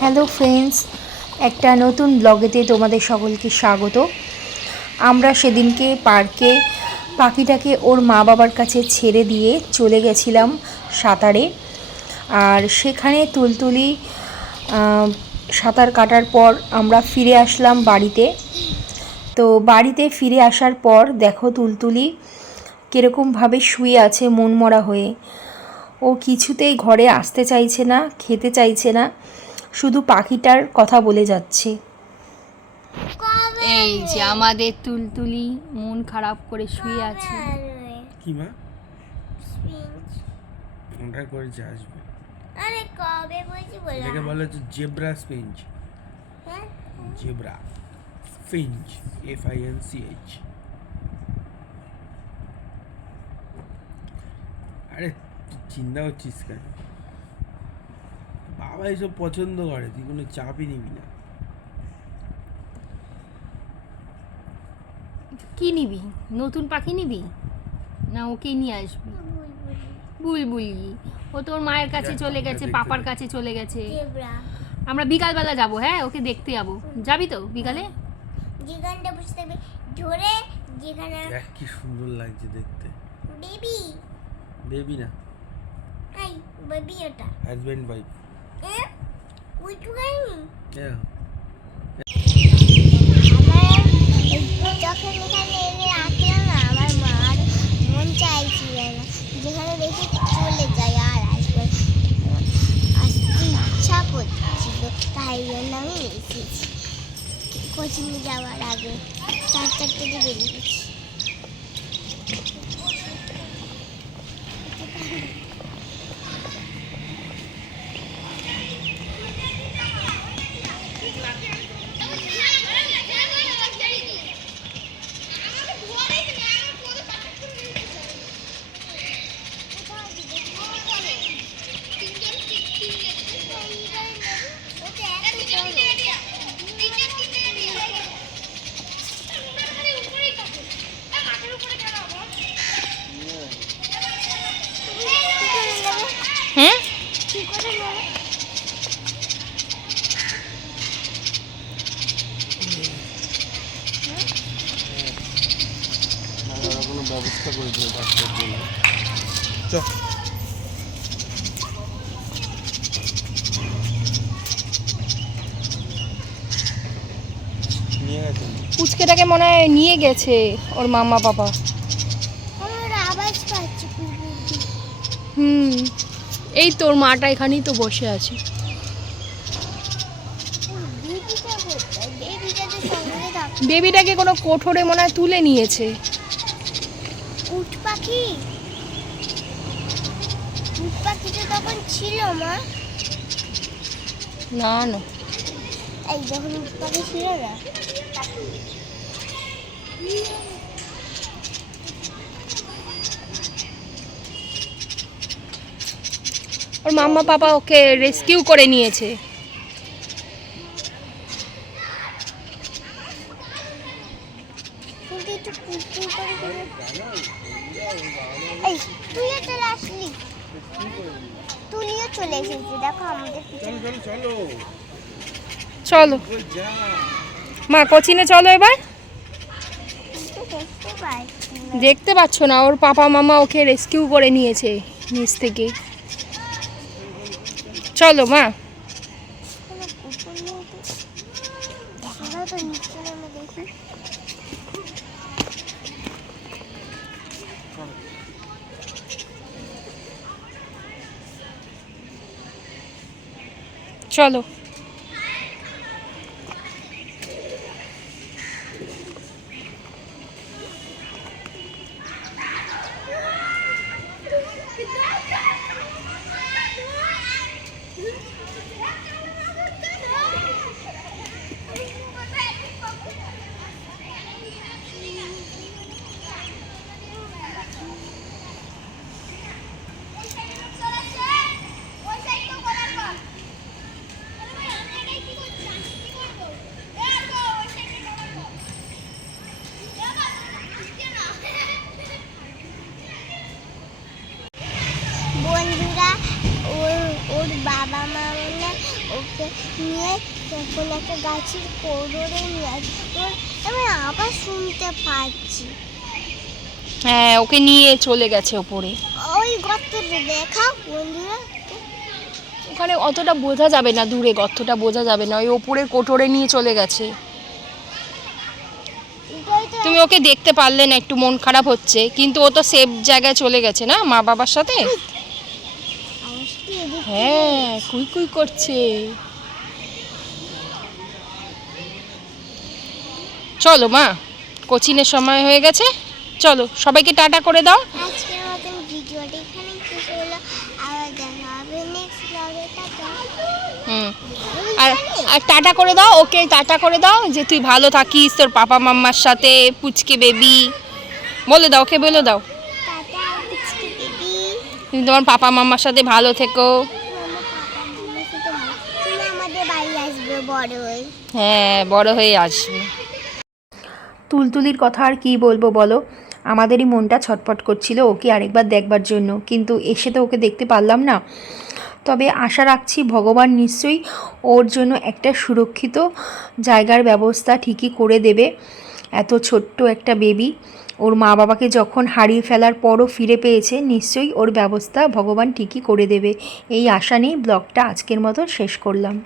Hello friends একটা নতুন ব্লগেতে তোমাদের সকলকে স্বাগত। আমরা সেদিনকে পার্কে পাখিটাকে ওর মা বাবার কাছে ছেড়ে দিয়ে চলে গেছিলাম সাঁতারে। আর সেখানে তুলতুলি সাঁতার কাটার পর আমরা ফিরে আসলাম বাড়িতে। তো বাড়িতে ফিরে আসার পর দেখো তুলতুলি কীরকমভাবে শুয়ে আছে মনমরা হয়ে। ও কিছুতেই ঘরে আসতে চাইছে না, খেতে চাইছে না। শুধু পাখিটার কথা বলে যাচ্ছে। এই যে আমাদের তুলতুলি মন খারাপ করে শুয়ে আছে। কি মা? ওটা করেছে আসবে। আরে কবে বলছি বলে। এটাকে বলা হচ্ছে জেব্রা স্পিঞ্চ। হ্যাঁ? Zebra finch F I N C H আরে চিন্তা করছিস কেন? বাবা এসব পছন্দ করে তুই কোনো চাপই নিবি না। কি নিবি? নতুন পাখি নিবি? না ওকেই নিয়ে আসবি? বুলবুলি। ও তোর মায়ের কাছে চলে গেছে দেখতে পাপার কাছে চলে গেছে। আমরা বিকালবেলা যাব হ্যাঁ? ওকে দেখতে যাব। যাবি তো বিকালে? যেখানটা বুঝতে হবে ধরে যেখানে কি সুন্দর লাগছে দেখতে। বেবি। বেবি না? আই বেবি ওটা। Husband wife. এই যখন এখানে এনে রাখলাম না আমার মার মন চাইছিল না যেখানে দেখি চলে যায় আর আসবে আসতে ইচ্ছা করছিল তাই জন্য আমি এসেছি কোচিংয়ে যাওয়ার আগে চার চারটেতে বেরিয়ে গেছি হ্যাঁ কি করে নেবে ওরা কোনো ব্যবস্থা করে দেবে ডাক্তার জন্য চ নিয়ে পুচকেটাকে মনে হয় নিয়ে গেছে ওর মামা বাবা। হুম এই তোর মাটা এখানেই তো বসে আছে। বেবিটাকে কোনো কোঠরে মনে হয় তুলে নিয়েছে। উট পাখি? উট পাখি তো তখন ছিল মা। না না। এই যখন উট পাখি ছিল না। ওর মাম্মা পাপা ওকে রেস্কিউ করে নিয়েছে কিন্তু একটু কুকুর করে দিলে এই তুইও চলে আসলি। তুমিও চলে এসেছি দেখো আমাদের পিছনে। চলো। চলো মা কোচিনে চলো এবার। দেখতে পাচ্ছি না। দেখতে পাচ্ছ না ওর পাপা মামা ওকে রেস্কিউ করে নিয়েছে নিচ থেকে। চলো মা। চলো। বন্ধুরা ওর ওর বাবা মা মানে ওকে নিয়ে কোনো একটা গাছের কোড়রে নিয়ে আমি আবার শুনতে পাচ্ছি। হ্যাঁ ওকে নিয়ে চলে গেছে ওপরে। ওই গর্তে দেখা বন্ধুরা। ওখানে অতটা বোঝা যাবে না দূরে গর্তটা বোঝা যাবে না ওই ওপরের কোটরে নিয়ে চলে গেছে। তুমি ওকে দেখতে পারলে না একটু মন খারাপ হচ্ছে কিন্তু ও তো সেফ জায়গায় চলে গেছে না মা বাবার সাথে? হ্যাঁ কুই কুই করছে। চলো মা কোচিনের সময় হয়ে গেছে। চলো সবাইকে টাটা করে দাও। আজকের মতন ভিডিওটি এখানে শেষ হলো। আবার দেখা হবে নেক্সট ব্লগে টাটা। হুম। আর আর টাটা করে দাও ওকে টাটা করে দাও যে তুই ভালো থাকিস তোর পাপা মাম্মার সাথে পুচকে বেবি। বলে দাও ওকে বলে দাও। তুমি তোমার পাপা মাম্মার সাথে ভালো থেকো আমার পাপা মামার সাথে ভালো তুমি আমাদের বাড়ি আসবে বড় হয়ে হ্যাঁ বড় হয়ে আসবে। তুলতুলির কথা আর কী বলব বলো? আমাদেরই মনটা ছটফট করছিল ওকে আরেকবার দেখবার জন্য কিন্তু এসে তো ওকে দেখতে পারলাম না। তবে আশা রাখছি ভগবান নিশ্চয়ই ওর জন্য একটা সুরক্ষিত জায়গার ব্যবস্থা ঠিকই করে দেবে। এত ছোট্ট একটা বেবি ওর মা বাবাকে যখন হারিয়ে ফেলার পরও ফিরে পেয়েছে নিশ্চয়ই ওর ব্যবস্থা ভগবান ঠিকই করে দেবে। এই আশা নিয়েই ব্লগটা আজকের মতো শেষ করলাম।